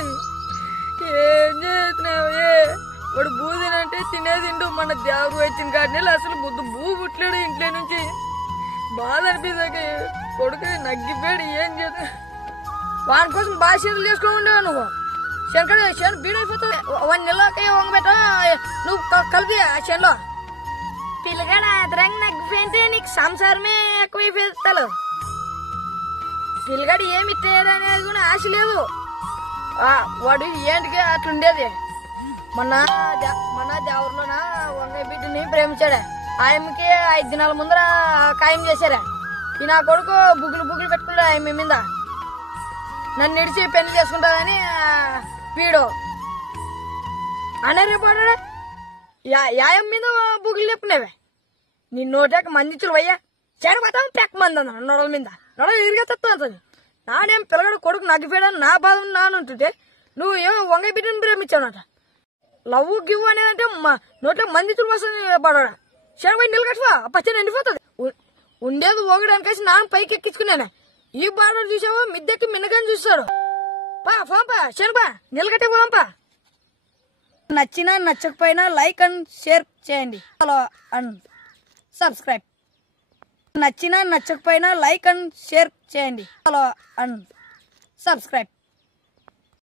ఏం చేస్తున్నావే? వాడు బూదినంటే తినేదిండు. మన దేవుడు వచ్చిన కాడిని అసలు బూ పుట్టలేడు ఇంట్లో నుంచి. బాధ అనిపిస్తాక కొడుకు నగ్గిపోయాడు. ఏం చేస్తా? వాడి కోసం బాగా చేతులు చేసుకుని ఉండేవా నువ్వు? శంకర్ శని బీడైపోతుంది. 1 నెలకి వంగబెట్ట నువ్వు కలిపి ఆ శనిలో పిల్లగాడు అదరంగా నగ్గిపోయింటే నీకు సంసారమే ఎక్కువైపోతాడు. పిల్లగాడు ఏమి ఇట్టేయడనేది కూడా ఆశ లేదు. వాడు ఏంటికి అట్లుండేది. మన దేవరిలోన వంగ బిడ్డని ప్రేమించాడే. ఆయమ్మకి 5 దినాల ముందర ఖాయం చేశారా. ఈ నా కొడుకు బుగ్గులు పెట్టుకున్నాడు ఆయమ్మ మీద. నన్ను ఇడిచి పెళ్లి చేసుకుంటాదని వీడు అనరేపోడా. యాయం మీద బుగ్గులు చెప్పుకునేవే. నీ నోటాక మందించులు వయ్యా చెడపోతాం పెక్క మంది అన్న నొడల మీద. నొడలు ఇరిగేస్తుంది. నానేం పిల్లగాడు కొడుకు నగ్గిపోయాడని నా బాధ నానుంటుంటే నువ్వు ఏమో వంగ బిడ్డని ప్రేమించావునట. లవ్వు గివ్వు అనేదంటే నోట్లో మందించులు వస్తుంది పడా. చెడపోయి నిలగట్టువా పచ్చని ఎండిపోతుంది. ఉండేది ఓగడానికేసి నాన్న పైకి ఎక్కించుకున్నానే. ఈ బాధ చూసావో మిద్దెక్కి మిన్నగాని చూస్తాడు. పా శనిపా నిలగట్టే పోదాంపా. నచ్చినా నచ్చకపోయినా లైక్ అండ్ షేర్ చేయండి. Follow and subscribe. నచ్చినా నచ్చకపోయినా లైక్ అండ్ షేర్ చేయండి. Follow and subscribe.